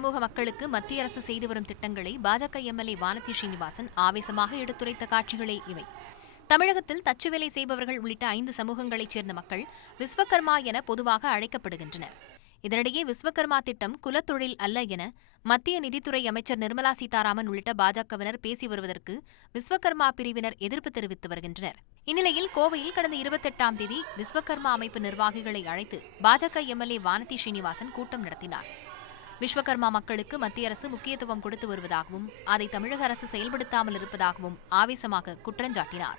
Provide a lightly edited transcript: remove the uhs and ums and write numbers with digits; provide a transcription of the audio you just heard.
சமூக மக்களுக்கு மத்திய அரசு செய்து வரும் திட்டங்களை பாஜக எம்எல்ஏ வானதி ஸ்ரீனிவாசன் ஆவேசமாக எடுத்துரைத்த காட்சிகளே இவை. தமிழகத்தில் தச்சு வேலை செய்பவர்கள் உள்ளிட்ட 5 சமூகங்களைச் சேர்ந்த மக்கள் விஸ்வகர்மா என பொதுவாக அழைக்கப்படுகின்றனர். இதனிடையே விஸ்வகர்மா திட்டம் குலத்தொழில் அல்ல என மத்திய நிதித்துறை அமைச்சர் நிர்மலா சீதாராமன் உள்ளிட்ட பாஜகவினர் பேசி வருவதற்கு விஸ்வகர்மா பிரிவினர் எதிர்ப்பு தெரிவித்து வருகின்றனர். இந்நிலையில் கோவையில் கடந்த 28ஆம் தேதி விஸ்வகர்மா அமைப்பு நிர்வாகிகளை அழைத்து பாஜக எம்எல்ஏ வானதி ஸ்ரீனிவாசன் கூட்டம் நடத்தினார். விஸ்வகர்மா மக்களுக்கு மத்திய அரசு முக்கியத்துவம் கொடுத்து வருவதாகவும் அதை தமிழக அரசு செயல்படுத்தாமல் இருப்பதாகவும் ஆவேசமாக குற்றஞ்சாட்டினார்.